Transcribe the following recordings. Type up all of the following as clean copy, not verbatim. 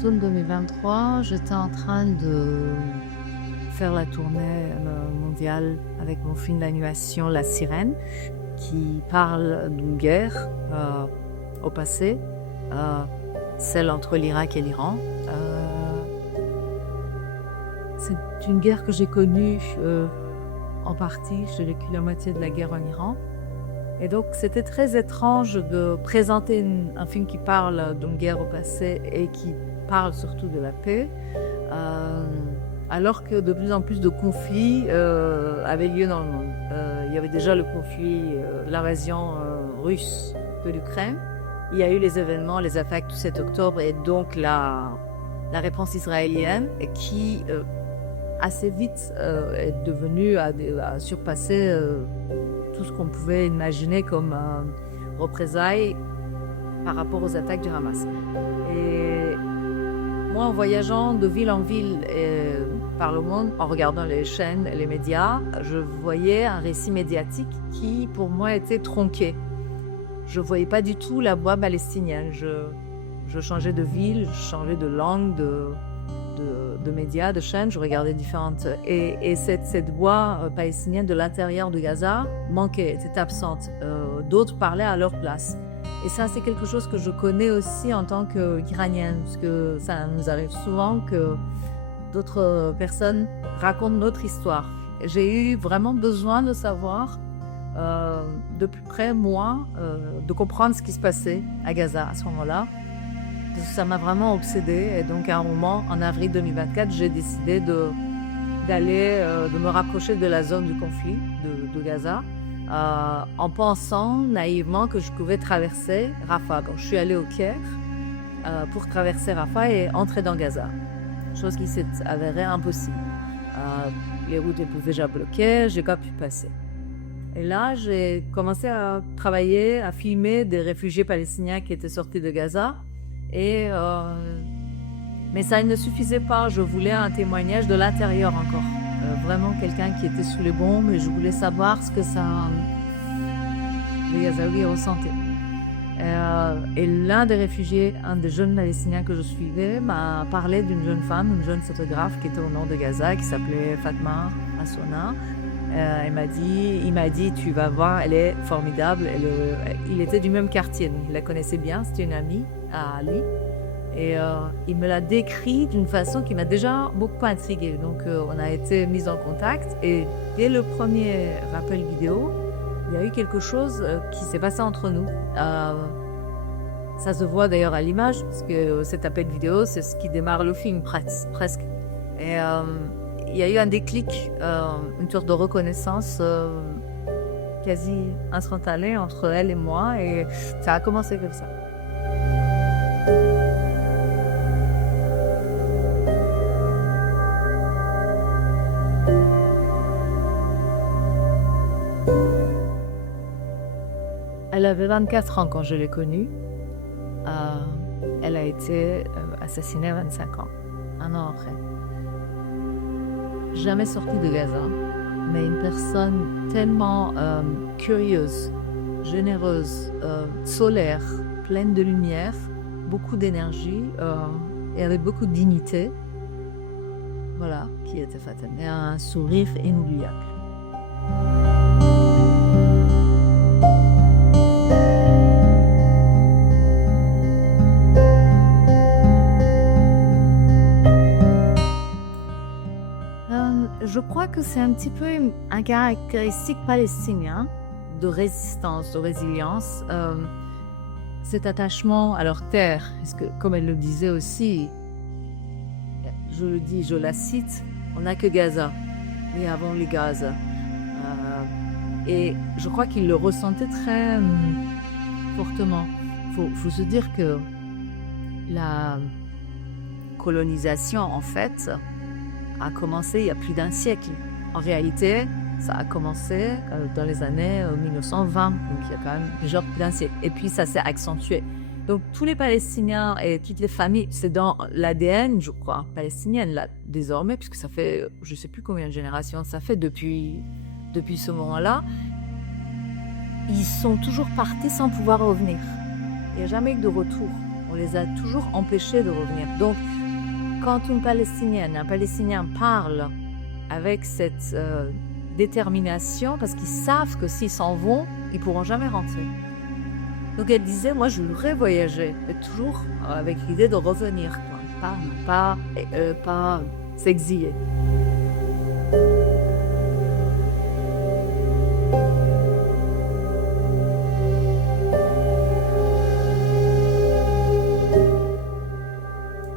automne 2023, j'étais en train de faire la tournée mondiale avec mon film d'animation La Sirène, qui parle d'une guerre au passé, euh, celle entre l'Irak et l'Iran. C'est une guerre que j'ai connue en partie, j'ai vécu la moitié de la guerre en Iran. Et donc, c'était très étrange de présenter un film qui parle d'une guerre au passé et qui parle surtout de la paix, alors que de plus en plus de conflits avaient lieu dans le monde. Il y avait déjà le conflit, l'invasion russe de l'Ukraine. Il y a eu les événements, les attaques du 7 octobre et donc la réponse israélienne qui, assez vite, est devenue à surpasser tout ce qu'on pouvait imaginer comme représailles par rapport aux attaques du Hamas. Et moi, en voyageant de ville en ville par le monde, en regardant les chaînes et les médias, je voyais un récit médiatique qui, pour moi, était tronqué. Je ne voyais pas du tout la voix palestinienne. Je changeais de ville, je changeais de langue, de médias, de chaînes, je regardais différentes. Et cette voix palestinienne de l'intérieur de Gaza manquait, était absente. D'autres parlaient à leur place. Et ça, c'est quelque chose que je connais aussi en tant qu'Iranienne, parce que ça nous arrive souvent que d'autres personnes racontent notre histoire. J'ai eu vraiment besoin de savoir de plus près, moi, de comprendre ce qui se passait à Gaza à ce moment-là. Parce que ça m'a vraiment obsédée. Et donc, à un moment, en avril 2024, j'ai décidé de me rapprocher de la zone du conflit de Gaza, en pensant naïvement que je pouvais traverser Rafah. Donc, je suis allée au Caire pour traverser Rafah et entrer dans Gaza. Chose qui s'est avérée impossible. Les routes étaient déjà bloquées, je n'ai pas pu passer. Et là, j'ai commencé à travailler, à filmer des réfugiés palestiniens qui étaient sortis de Gaza. Mais ça ne suffisait pas, je voulais un témoignage de l'intérieur encore. Vraiment quelqu'un qui était sous les bombes et je voulais savoir ce que les Gazaouis ressentaient. Et l'un des réfugiés, un des jeunes palestiniens que je suivais, m'a parlé d'une jeune femme, une jeune photographe qui était au nord de Gaza, qui s'appelait Fatma Assouna. Il m'a dit, tu vas voir, elle est formidable. Il était du même quartier, donc il la connaissait bien, c'était une amie à lui. Et il me l'a décrit d'une façon qui m'a déjà beaucoup intriguée. Donc on a été mis en contact et dès le premier rappel vidéo, il y a eu quelque chose qui s'est passé entre nous. Ça se voit d'ailleurs à l'image, parce que cet appel vidéo, c'est ce qui démarre le film presque. Et il y a eu un déclic, une sorte de reconnaissance quasi instantanée entre elle et moi, et ça a commencé comme ça. Elle avait 24 ans quand je l'ai connue. Elle a été assassinée à 25 ans, un an après. Jamais sortie de Gaza, mais une personne tellement curieuse, généreuse, solaire, pleine de lumière, beaucoup d'énergie et avec beaucoup de dignité. Voilà, qui était Fatem. Et un sourire inoubliable. Je crois que c'est un petit peu un caractéristique palestinien de résistance, de résilience. Cet attachement à leur terre, parce que, comme elle le disait aussi, je le dis, je la cite, on n'a que Gaza, mais avant les Gaza. Et je crois qu'ils le ressentaient très fortement. Faut se dire que la colonisation, en fait, a commencé il y a plus d'un siècle. En réalité, ça a commencé dans les années 1920, donc il y a quand même déjà plus d'un siècle. Et puis ça s'est accentué. Donc tous les Palestiniens et toutes les familles, c'est dans l'ADN, je crois, palestinienne là désormais, puisque ça fait, je ne sais plus combien de générations ça fait depuis ce moment-là. Ils sont toujours partis sans pouvoir revenir. Il n'y a jamais eu de retour. On les a toujours empêchés de revenir. Donc, quand un Palestinien parle avec cette détermination, parce qu'ils savent que s'ils s'en vont, ils ne pourront jamais rentrer. Donc elle disait, moi je voudrais voyager, mais toujours avec l'idée de revenir, quoi. Pas s'exiler.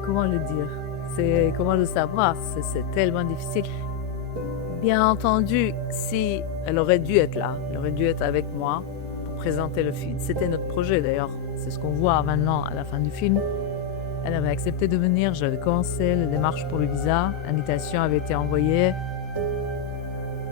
Comment le dire? Comment le savoir? C'est tellement difficile. Bien entendu, si elle aurait dû être là, elle aurait dû être avec moi pour présenter le film. C'était notre projet d'ailleurs, c'est ce qu'on voit maintenant à la fin du film. Elle avait accepté de venir, j'avais commencé la démarche pour le visa, l'invitation avait été envoyée.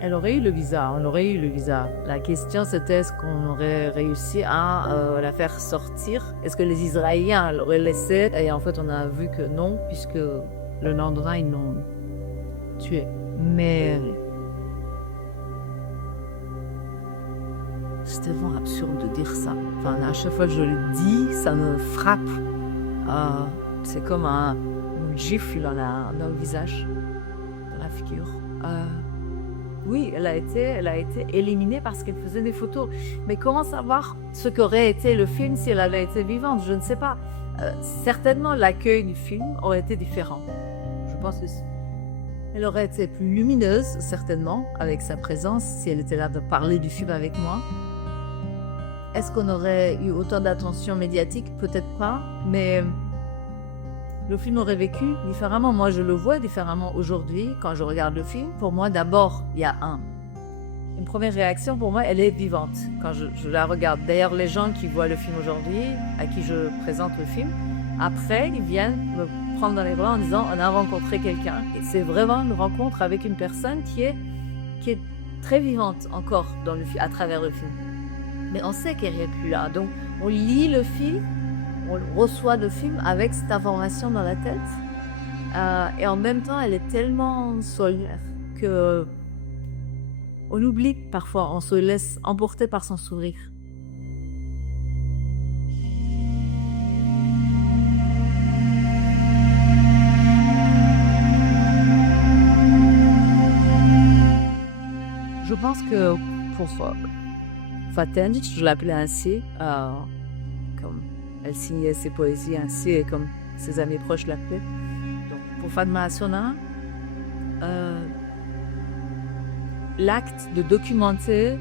Elle aurait eu le visa, on aurait eu le visa. La question c'était est-ce qu'on aurait réussi à la faire sortir? Est-ce que les Israéliens l'auraient laissée? Et en fait on a vu que non, puisque le lendemain ils l'ont tuée. Mais c'est tellement absurde de dire ça. Enfin, à chaque fois que je le dis, ça me frappe. C'est comme une gifle dans le visage, dans la figure. Oui, elle a été éliminée parce qu'elle faisait des photos. Mais comment savoir ce qu'aurait été le film si elle avait été vivante? Je ne sais pas. Certainement, l'accueil du film aurait été différent. Je pense que elle aurait été plus lumineuse, certainement, avec sa présence, si elle était là de parler du film avec moi. Est-ce qu'on aurait eu autant d'attention médiatique? Peut-être pas, mais le film aurait vécu différemment. Moi, je le vois différemment aujourd'hui quand je regarde le film. Pour moi, d'abord, il y a une première réaction, pour moi, elle est vivante quand je la regarde. D'ailleurs, les gens qui voient le film aujourd'hui, à qui je présente le film, après, ils viennent me prendre dans les bras en disant on a rencontré quelqu'un. Et c'est vraiment une rencontre avec une personne qui est très vivante encore à travers le film. Mais on sait qu'elle n'est plus là. Donc, on lit le film, on reçoit le film avec cette information dans la tête. Et en même temps, elle est tellement solaire que on oublie parfois, on se laisse emporter par son sourire. Je pense que pour Faten, je l'appelais ainsi, comme elle signait ses poésies ainsi et comme ses amis proches l'appelaient. Donc pour Fatma Assouna, l'acte de documenter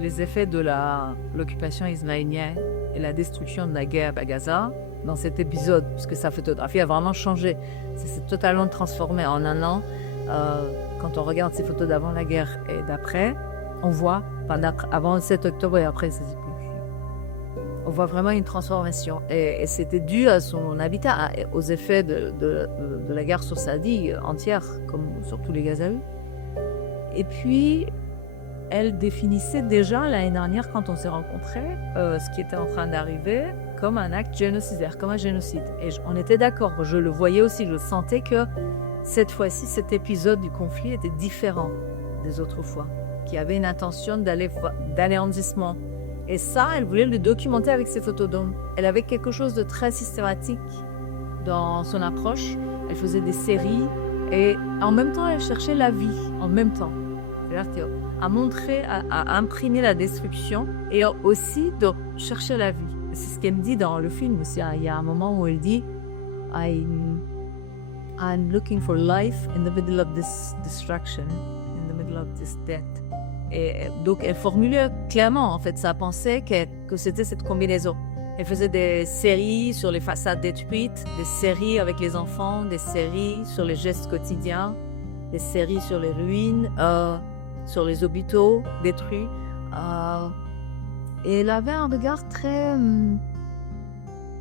les effets de l'occupation ismaélienne et la destruction de la guerre à Gaza, dans cet épisode, puisque sa photographie a vraiment changé, ça s'est totalement transformé en un an. Quand on regarde ces photos d'avant la guerre et d'après, on voit, avant le 7 octobre et après, on voit vraiment une transformation. Et c'était dû à son habitat, aux effets de la guerre sur sa vie entière, comme sur tous les Gazaouis. Et puis, elle définissait déjà l'année dernière, quand on s'est rencontrés, ce qui était en train d'arriver comme un acte génocidaire, comme un génocide. Et on était d'accord, je le voyais aussi, je sentais que cette fois-ci, cet épisode du conflit était différent des autres fois, qui avait une intention d'aller en gisement. Et ça, elle voulait le documenter avec ses photos d'hommes. Elle avait quelque chose de très systématique dans son approche. Elle faisait des séries et en même temps, elle cherchait la vie, en même temps. C'est-à-dire à montrer, à imprimer la destruction et aussi de chercher la vie. C'est ce qu'elle me dit dans le film aussi. Il y a un moment où elle dit I'm looking for life in the middle of this destruction, in the middle of this death. Et donc, elle formulait clairement, en fait, sa pensée que c'était cette combinaison. Elle faisait des séries sur les façades détruites, des séries avec les enfants, des séries sur les gestes quotidiens, des séries sur les ruines, sur les hôpitaux détruits. Et elle avait un regard très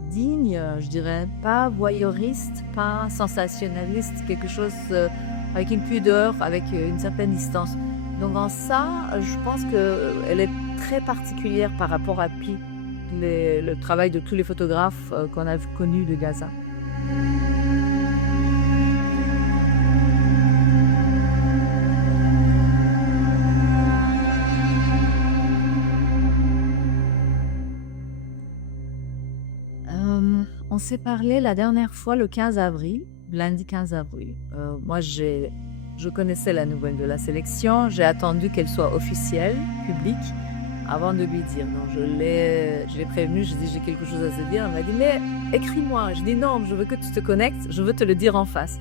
digne, je dirais, pas voyeuriste, pas sensationnaliste, quelque chose avec une pudeur, avec une certaine distance. Donc en ça, je pense qu'elle est très particulière par rapport à le travail de tous les photographes qu'on a connus de Gaza. On s'est parlé la dernière fois le 15 avril, lundi 15 avril. Moi, je connaissais la nouvelle de la sélection. J'ai attendu qu'elle soit officielle, publique, avant de lui dire. Donc, je l'ai prévenu, je dis j'ai quelque chose à te dire. Elle m'a dit mais écris-moi. Je dis non, je veux que tu te connectes, je veux te le dire en face.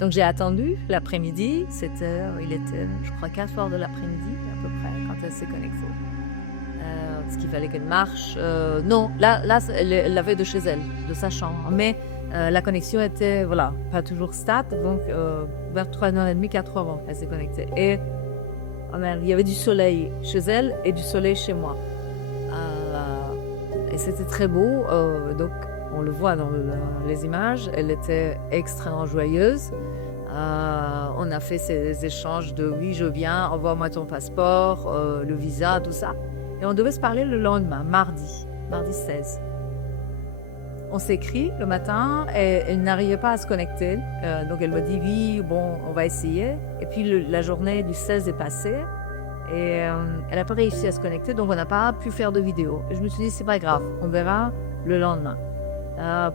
Donc j'ai attendu l'après-midi, il était je crois 4 heures de l'après-midi à peu près quand elle s'est connectée. Parce qu'il fallait qu'elle marche. Non, là elle l'avait de chez elle, de sa chambre. Mais la connexion était, voilà, pas toujours stable. Donc vers 3h30, 4h avant, elle s'est connectée. Et il y avait du soleil chez elle et du soleil chez moi. Et c'était très beau. Donc on le voit dans les images. Elle était extrêmement joyeuse. On a fait ces échanges de oui, je viens, envoie-moi ton passeport, le visa, tout ça. Et on devait se parler le lendemain, mardi 16. On s'écrit le matin et elle n'arrivait pas à se connecter. Donc elle me dit oui, bon, on va essayer. Et puis la journée du 16 est passée et elle n'a pas réussi à se connecter, donc on n'a pas pu faire de vidéo. Et je me suis dit c'est pas grave, on verra le lendemain.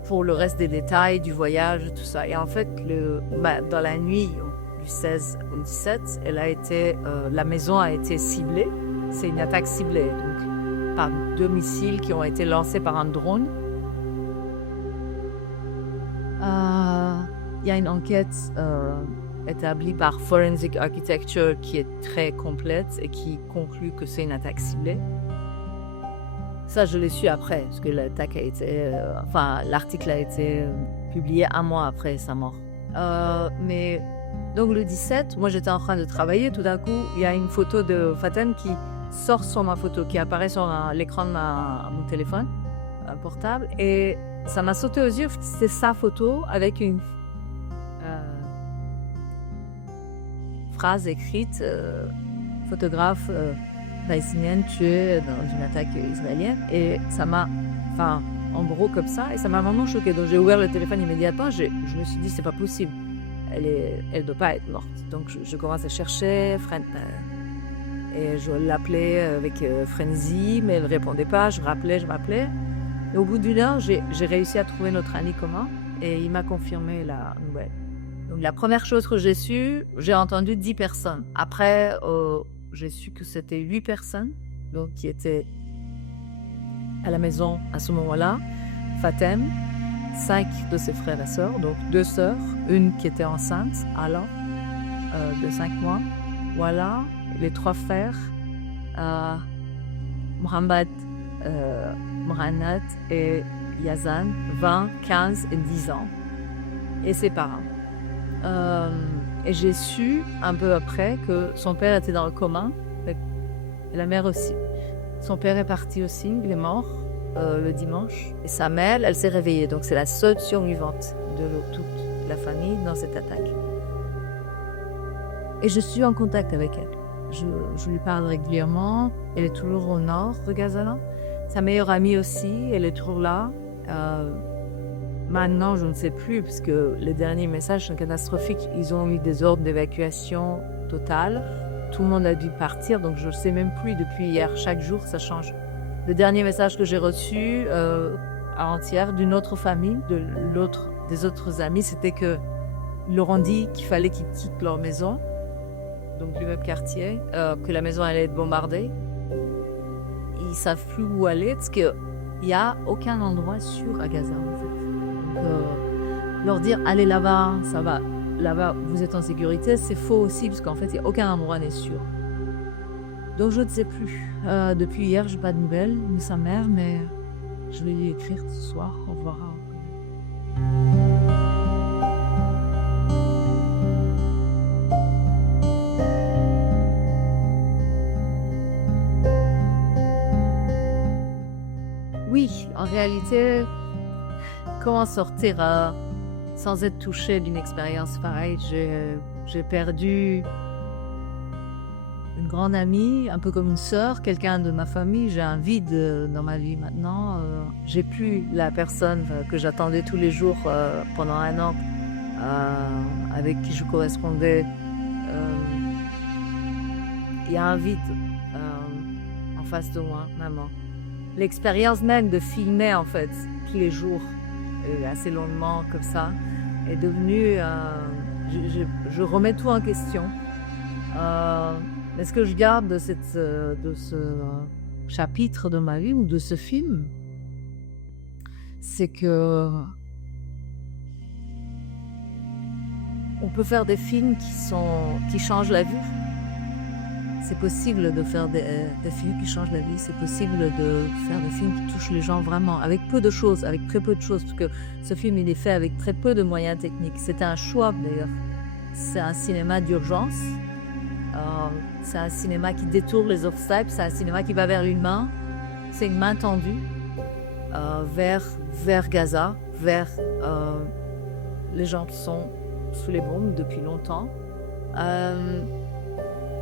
Pour le reste des détails du voyage, tout ça. Et en fait, dans la nuit du 16 au 17, la maison a été ciblée. C'est une attaque ciblée, donc par 2 missiles qui ont été lancés par un drone. Il y a une enquête établie par Forensic Architecture qui est très complète et qui conclut que c'est une attaque ciblée. Ça, je l'ai su après, parce que l'article a été publié 1 mois après sa mort. Mais donc le 17, moi j'étais en train de travailler, tout d'un coup, il y a une photo de Fatem qui sort sur ma photo, qui apparaît sur l'écran de mon téléphone portable, et ça m'a sauté aux yeux, c'est sa photo avec une phrase écrite, photographe palestinienne tuée dans une attaque israélienne, et ça m'a, en gros comme ça, et ça m'a vraiment choquée. Donc j'ai ouvert le téléphone immédiatement, je me suis dit c'est pas possible, elle doit pas être morte. Donc je commence à chercher, et je l'appelais avec frenzy, mais elle répondait pas, je rappelais. Et au bout d'1 heure, j'ai réussi à trouver notre ami commun, et il m'a confirmé la nouvelle. Donc la première chose que j'ai su, j'ai entendu 10 personnes. Après, j'ai su que c'était 8 personnes donc, qui étaient à la maison à ce moment-là. Fatem, 5 de ses frères et sœurs, donc 2 sœurs, une qui était enceinte, Ala, de 5 mois. Voilà, les 3 frères, Mohamed, Mohanad et Yazan, 20, 15 et 10 ans, et ses parents. Et j'ai su un peu après que son père était dans le coma, et la mère aussi. Son père est parti aussi, il est mort le dimanche. Et sa mère, elle s'est réveillée, donc c'est la seule survivante de toute la famille dans cette attaque. Et je suis en contact avec elle. Je lui parle régulièrement, elle est toujours au nord de Gaza. Sa meilleure amie aussi, elle est toujours là. Maintenant, je ne sais plus, parce que les derniers messages sont catastrophiques. Ils ont eu des ordres d'évacuation totale. Tout le monde a dû partir, donc je ne sais même plus depuis hier. Chaque jour, ça change. Le dernier message que j'ai reçu avant-hier d'une autre famille, des autres amis, c'était qu'ils leur ont dit qu'il fallait qu'ils quittent leur maison, donc du même quartier, que la maison allait être bombardée. Ils ne savent plus où aller, parce qu'il n'y a aucun endroit sûr à Gaza, en fait. Leur dire allez là-bas, ça va, là-bas vous êtes en sécurité, c'est faux aussi parce qu'en fait il n'y a aucun endroit n'est sûr. Donc je ne sais plus. Depuis hier, je n'ai pas de nouvelles de sa mère, mais je vais lui écrire ce soir, on verra. Oui, en réalité, comment sortir sans être touché d'une expérience pareille? J'ai perdu une grande amie, un peu comme une sœur, quelqu'un de ma famille. J'ai un vide dans ma vie maintenant. J'ai plus la personne que j'attendais tous les jours pendant 1 an, avec qui je correspondais. Il y a un vide en face de moi, maman. L'expérience même de filmer, en fait, tous les jours, assez longuement comme ça, est devenu... je remets tout en question. Mais ce que je garde de ce chapitre de ma vie ou de ce film, c'est que on peut faire des films qui changent la vie. C'est possible de faire des films qui changent la vie. C'est possible de faire des films qui touchent les gens vraiment, avec peu de choses, avec très peu de choses, parce que ce film, il est fait avec très peu de moyens techniques. C'était un choix, d'ailleurs. C'est un cinéma d'urgence. C'est un cinéma qui détourne les obstacles. C'est un cinéma qui va vers une main. C'est une main tendue vers Gaza, vers les gens qui sont sous les bombes depuis longtemps.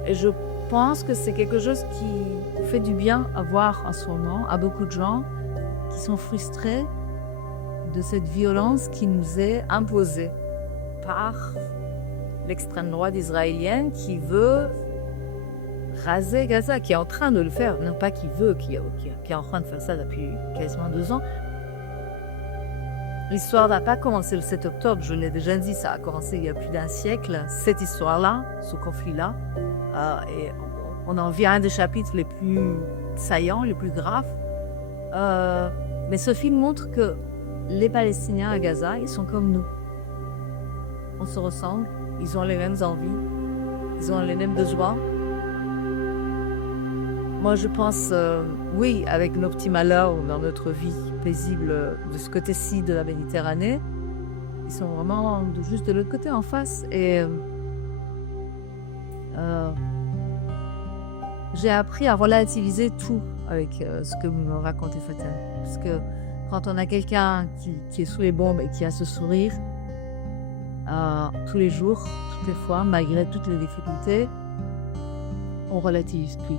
Et je pense que c'est quelque chose qui fait du bien à voir en ce moment à beaucoup de gens qui sont frustrés de cette violence qui nous est imposée par l'extrême droite israélienne qui veut raser Gaza, qui est en train de le faire, non pas qui veut, qui est en train de faire ça depuis quasiment 2 ans. L'histoire n'a pas commencé le 7 octobre, je l'ai déjà dit, ça a commencé il y a plus d'un siècle, cette histoire-là, ce conflit-là. Et on en vient à un des chapitres les plus saillants, les plus graves. Mais ce film montre que les Palestiniens à Gaza, ils sont comme nous. On se ressemble, ils ont les mêmes envies, ils ont les mêmes besoins. Moi, je pense, oui, avec nos petits malheurs dans notre vie paisible de ce côté-ci de la Méditerranée, ils sont vraiment juste de l'autre côté, en face. Et j'ai appris à relativiser tout avec ce que me racontait Faten. Parce que quand on a quelqu'un qui est sous les bombes et qui a ce sourire, tous les jours, toutes les fois, malgré toutes les difficultés, on relativise plus.